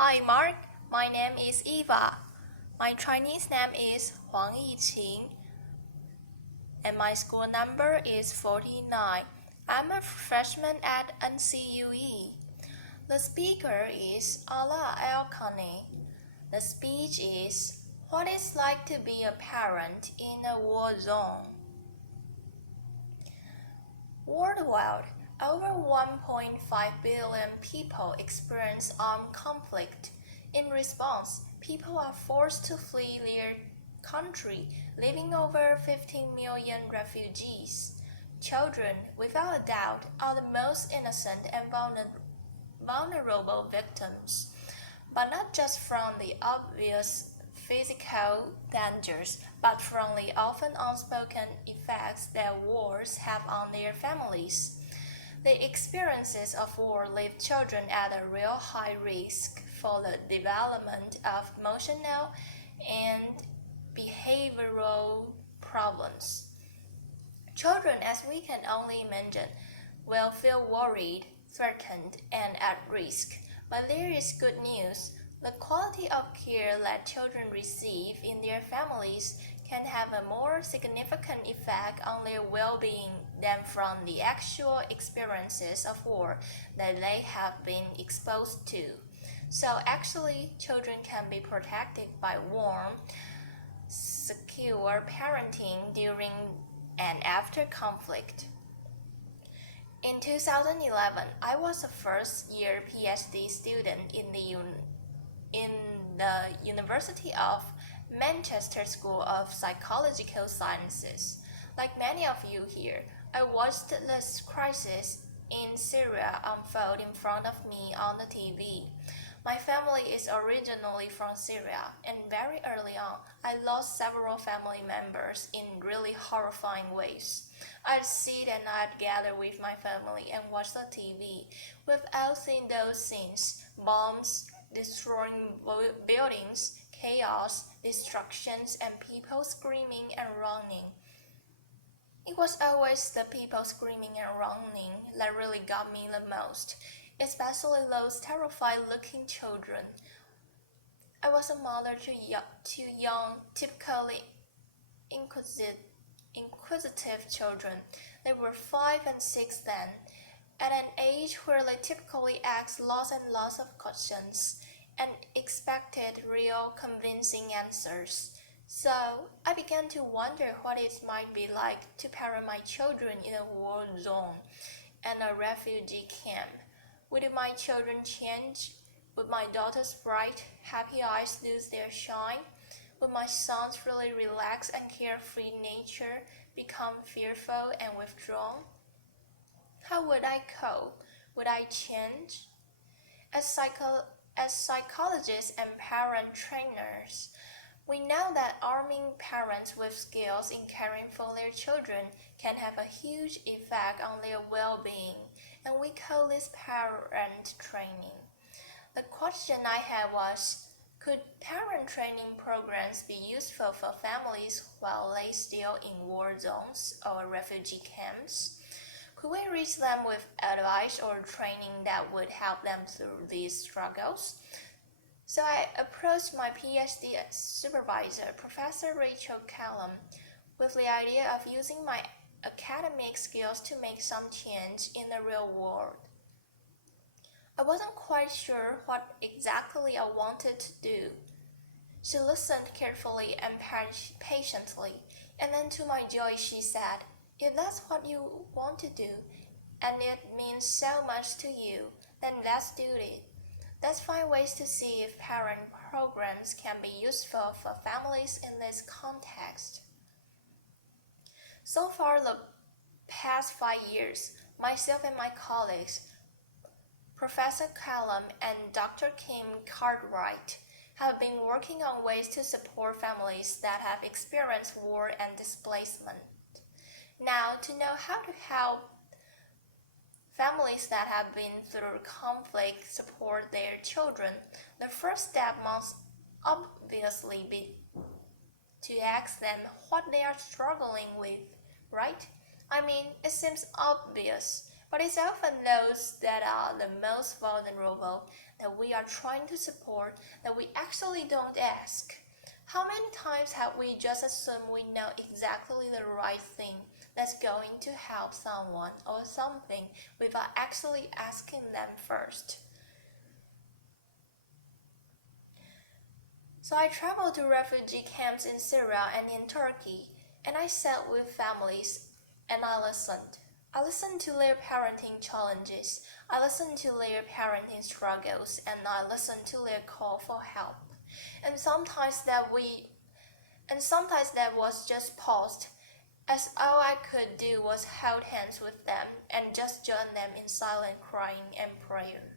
Hi Mark, my name is Eva. My Chinese name is Huang Yiqing and my school number is 49. I'm a freshman at NCUE. The speaker is Aala Khani. The speech is what it's like to be a parent in a war zone. Worldwide, over 1.5 billion people experience armed conflict. In response, people are forced to flee their country, leaving over 15 million refugees. Children, without a doubt, are the most innocent and vulnerable victims, but not just from the obvious physical dangers, but from the often unspoken effects that wars have on their families. The experiences of war leave children at a real high risk for the development of emotional and behavioral problems. Children, as we can only imagine, will feel worried, threatened, and at risk. But there is good news. The quality of care that children receive in their families can have a more significant effect on their well-being than from the actual experiences of war that they have been exposed to. So actually, children can be protected by warm, secure parenting during and after conflict. In 2011, I was a first-year PhD student in the University of Manchester School of Psychological Sciences. Like many of you here, I watched this crisis in Syria unfold in front of me on the TV. My family is originally from Syria, and very early on, I lost several family members in really horrifying ways. I'd sit and I'd gather with my family and watch the TV without seeing those scenes: bombs, destroying buildings, chaos, destructions, and people screaming and running. It was always the people screaming and running that really got me the most, especially those terrified-looking children. I was a mother to young, typically inquisitive children. They were 5 and 6 then, at an age where they typically asked lots and lots of questions and expected real, convincing answers. So I began to wonder what it might be like to parent my children in a war zone and a refugee camp. Would my children change? Would my daughter's bright, happy eyes lose their shine? Would my son's really relaxed and carefree nature become fearful and withdrawn? How would I cope? Would I change? As psychologists and parent trainers, we know that arming parents with skills in caring for their children can have a huge effect on their well-being, and we call this parent training. The question I had was, could parent training programs be useful for families while they still in war zones or refugee camps? Could we reach them with advice or training that would help them through these struggles? So I approached my PhD supervisor, Professor Rachel Callum, with the idea of using my academic skills to make some change in the real world. I wasn't quite sure what exactly I wanted to do. She listened carefully and patiently, and then to my joy she said, "If that's what you want to do, and it means so much to you, then let's do it. Let's find ways to see if parent programs can be useful for families in this context." So far the past 5 years, myself and my colleagues, Professor Callum and Dr. Kim Cartwright, have been working on ways to support families that have experienced war and displacement. Now, to know how to help families that have been through conflict support their children, the first step must obviously be to ask them what they are struggling with, right? I mean, it seems obvious, But it's often those that are the most vulnerable that we are trying to support that we actually don't ask. How many times have we just assumed we know exactly the right thing that's going to help someone or something without actually asking them first? So I traveled to refugee camps in Syria and in Turkey, and I sat with families and I listened. I listened to their parenting challenges, I listened to their parenting struggles, and I listened to their call for help. And sometimes that we and sometimes that was just paused, as all I could do was hold hands with them and just join them in silent crying and prayer.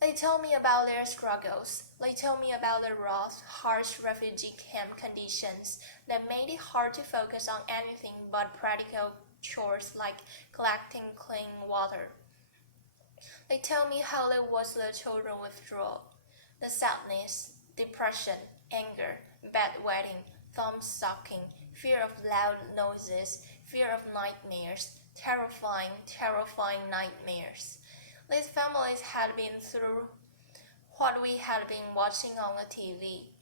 They told me about their struggles. They told me about the rough, harsh refugee camp conditions that made it hard to focus on anything but practical chores like collecting clean water. They told me how they watched their children withdraw, the sadness, depression, anger, bedwetting, thumb sucking, fear of loud noises, fear of nightmares, terrifying, terrifying nightmares. These families had been through what we had been watching on the TV.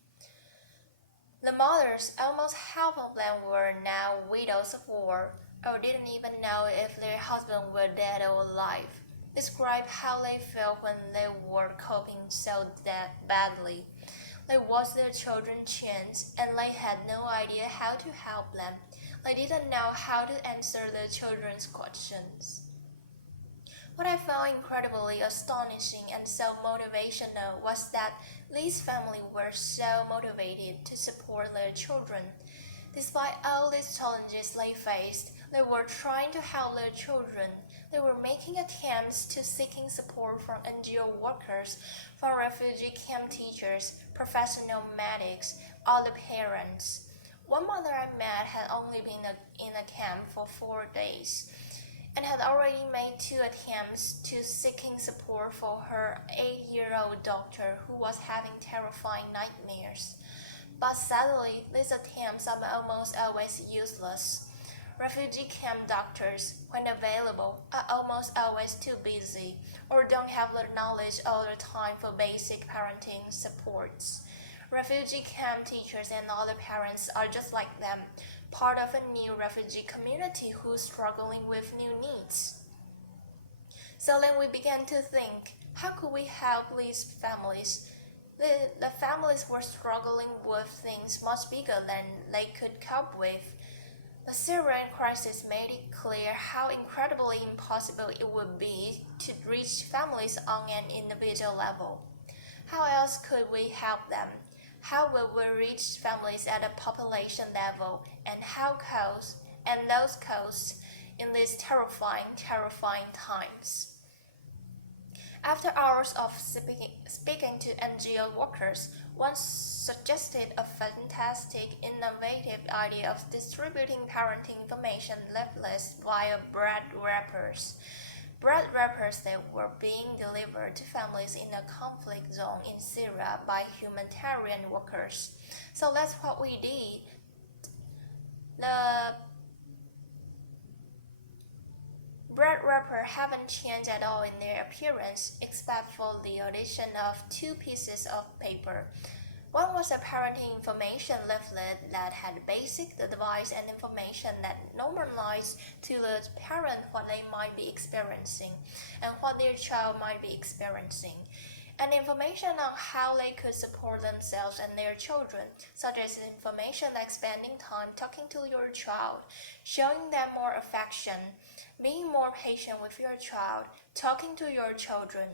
The mothers, almost half of them were now widows of war, or didn't even know if their husbands were dead or alive. Describe how they felt when they were coping so badly. They watched their children change, and they had no idea how to help them. They didn't know how to answer their children's questions. What I found incredibly astonishing and so motivational was that these families were so motivated to support their children. Despite all these challenges they faced, they were trying to help their children. They were making attempts to seeking support from NGO workers, from refugee camp teachers, professional medics, other parents. One mother I met had only been in a camp for 4 days and had already made 2 attempts to seeking support for her 8-year-old daughter who was having terrifying nightmares. But sadly, these attempts are almost always useless. Refugee camp doctors, when available, are almost always too busy or don't have the knowledge or the time for basic parenting supports. Refugee camp teachers and other parents are just like them, part of a new refugee community who's struggling with new needs. So then we began to think, how could we help these families? The families were struggling with things much bigger than they could cope with. The Syrian crisis made it clear how incredibly impossible it would be to reach families on an individual level. How else could we help them? How will we reach families at a population level, and those costs in these terrifying, terrifying times? After hours of speaking to NGO workers, one suggested a fantastic, innovative idea of distributing parenting information leaflets via bread wrappers. Bread wrappers that were being delivered to families in a conflict zone in Syria by humanitarian workers. So that's what we did. The bread wrappers haven't changed at all in their appearance, except for the addition of 2 pieces of paper. One was a parenting information leaflet that had basic advice and information that normalized to the parent what they might be experiencing and what their child might be experiencing, and information on how they could support themselves and their children, such as information like spending time talking to your child, showing them more affection, being more patient with your child, talking to your children.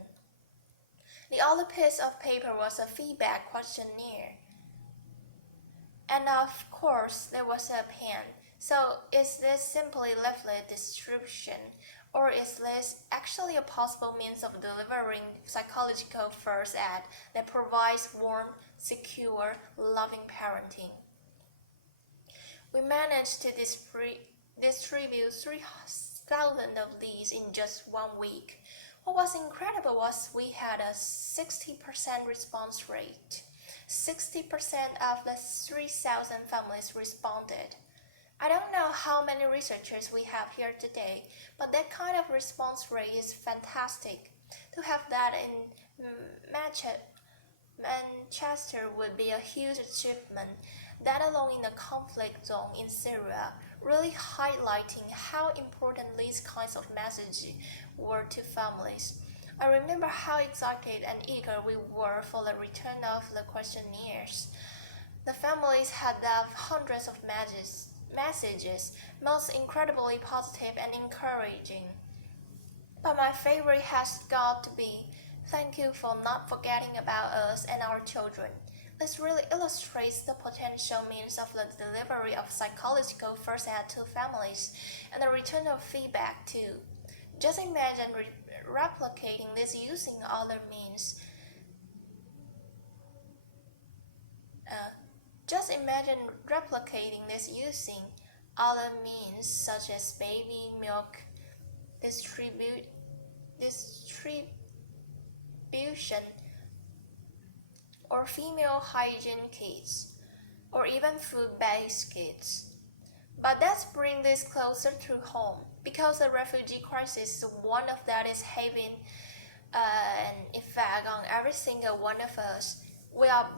The other piece of paper was a feedback questionnaire. And of course, there was a pen. So is this simply leaflet distribution, or is this actually a possible means of delivering psychological first aid that provides warm, secure, loving parenting? We managed to distribute 3,000 of these in just 1 week. What was incredible was we had a 60% response rate. 60% of the 3,000 families responded. I don't know how many researchers we have here today, but that kind of response rate is fantastic. To have that in Manchester would be a huge achievement, that alone in the conflict zone in Syria, really highlighting how important these kinds of messages were to families. I remember how excited and eager we were for the return of the questionnaires. The families had left hundreds of messages, most incredibly positive and encouraging. But my favorite has got to be thank you for not forgetting about us and our children. This really illustrates the potential means of the delivery of psychological first aid to families and the return of feedback too. Just imagine replicating this using other means. Uh, just imagine replicating this using other means such as baby milk distribution or female hygiene kits or even food-based kits. But let's bring this closer to home because the refugee crisis is one of that is having an effect on every single one of us. We are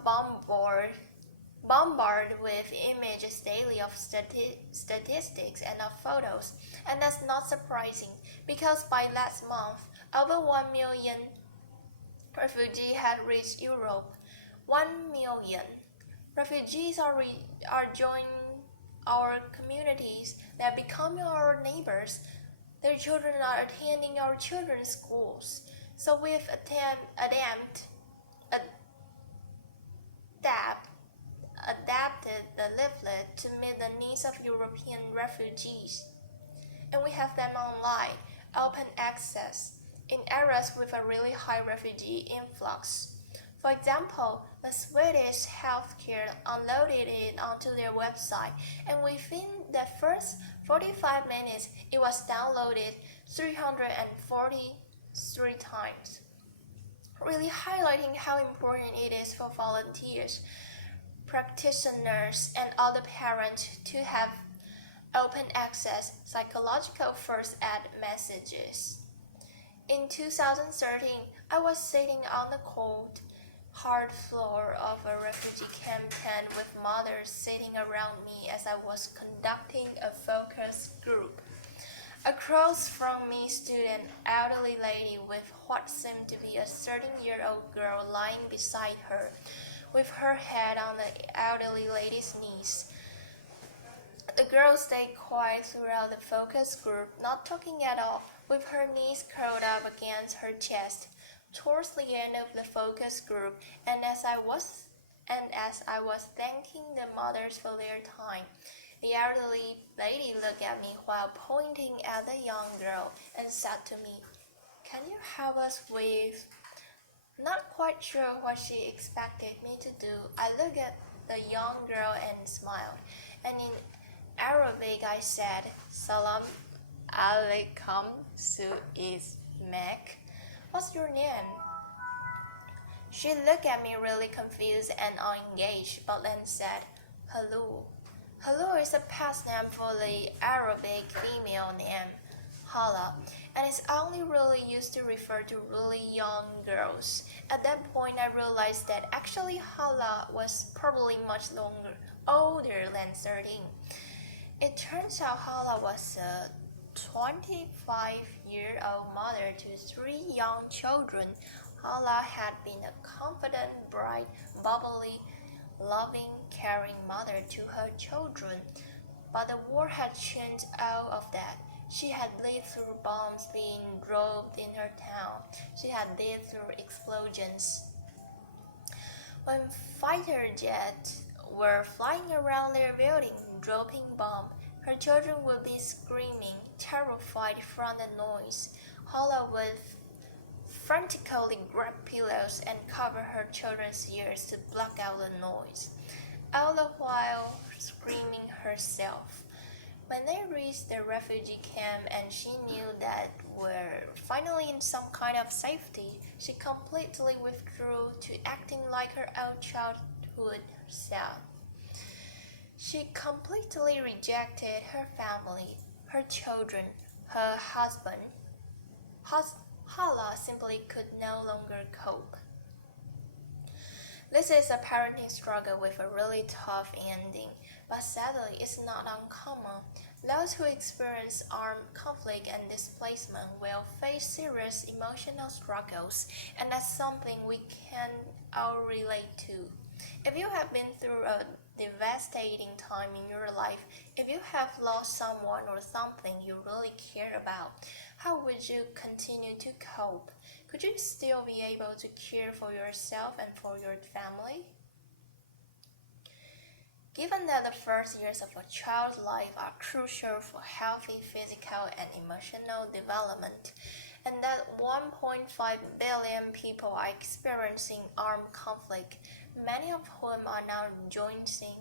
bombarded with images daily of statistics and of photos, and that's not surprising because by last month, over 1 million refugees had reached Europe. 1 million refugees are joining our communities, they're becoming our neighbors. Their children are attending our children's schools. So we've adapted the leaflet to meet the needs of European refugees. And we have them online, open access, in areas with a really high refugee influx. For example, the Swedish healthcare unloaded it onto their website, and within the first 45 minutes, it was downloaded 343 times, really highlighting how important it is for volunteers, practitioners, and other parents to have open access psychological first aid messages. In 2013, I was sitting on the cold, hard floor of a refugee camp tent with mothers sitting around me as I was conducting a focus group. Across from me stood an elderly lady with what seemed to be a 13-year-old girl lying beside her, with her head on the elderly lady's knees. The girl stayed quiet throughout the focus group, not talking at all, with her knees curled up against her chest. Towards the end of the focus group, and as I was thanking the mothers for their time, the elderly lady looked at me while pointing at the young girl and said to me, "Can you help us with?" Not quite sure what she expected me to do, I looked at the young girl and smiled, and in Arabic I said, "Salam alaikum, su ismek. What's your name?" She looked at me really confused and unengaged, but then said, "Hello." Hello is a past name for the Arabic female name, Hala, and it's only really used to refer to really young girls. At that point, I realized that actually Hala was probably much older than 13. It turns out Hala was a 25-year-old mother to 3 young children. Hala had been a confident, bright, bubbly, loving, caring mother to her children. But the war had changed all of that. She had lived through bombs being dropped in her town. She had lived through explosions. When fighter jets were flying around their building, dropping bombs, her children would be screaming, terrified from the noise. Hala would frantically grab pillows and cover her children's ears to block out the noise, all the while screaming herself. When they reached the refugee camp and she knew that we're finally in some kind of safety, she completely withdrew to acting like her old childhood self. She completely rejected her family, her children, her husband. Hala simply could no longer cope. This is a parenting struggle with a really tough ending, but sadly it's not uncommon. Those who experience armed conflict and displacement will face serious emotional struggles, and that's something we can all relate to. If you have been through a devastating time in your life, if you have lost someone or something you really care about, how would you continue to cope? Could you still be able to care for yourself and for your family? Given that the first years of a child's life are crucial for healthy physical and emotional development, and that 1.5 billion people are experiencing armed conflict, many of whom are now joining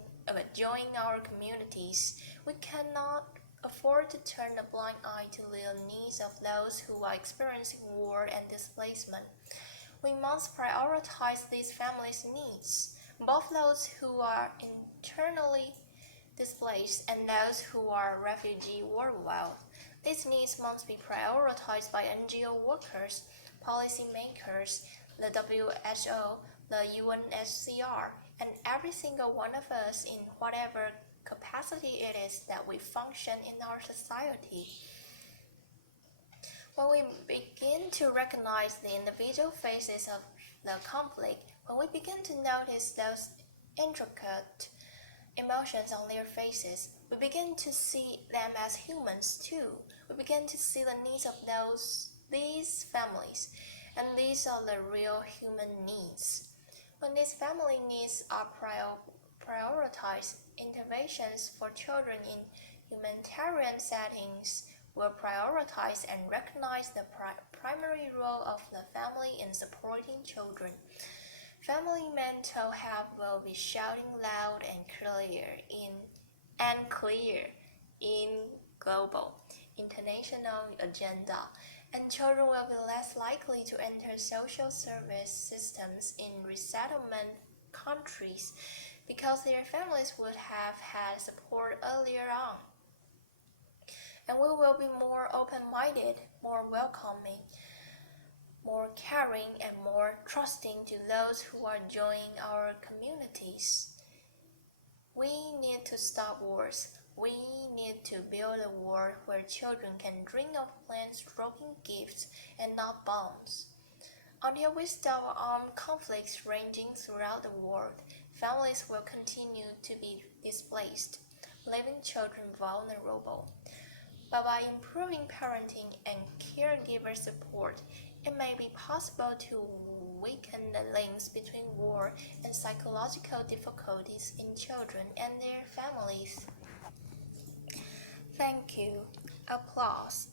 our communities, we cannot afford to turn a blind eye to the needs of those who are experiencing war and displacement. We must prioritize these families' needs, both those who are internally displaced and those who are refugees worldwide. These needs must be prioritized by NGO workers, policymakers, the WHO, the UNHCR, and every single one of us in whatever capacity it is that we function in our society. When we begin to recognize the individual phases of the conflict, when we begin to notice those intricate emotions on their faces, we begin to see them as humans too. We begin to see the needs of these families, and these are the real human needs. When these family needs are prioritized, interventions for children in humanitarian settings will prioritize and recognize the primary role of the family in supporting children. Family mental health will be shouting loud and clear in global, international agenda, and children will be less likely to enter social service systems in resettlement countries because their families would have had support earlier on. And we will be more open-minded, more welcoming, more caring, and more trusting to those who are joining our communities. We need to stop wars. We need to build a world where children can dream of plant-stroking gifts and not bombs. Until we stop armed conflicts raging throughout the world, families will continue to be displaced, leaving children vulnerable. But by improving parenting and caregiver support, it may be possible to weaken the links between war and psychological difficulties in children and their families. Thank you. Applause.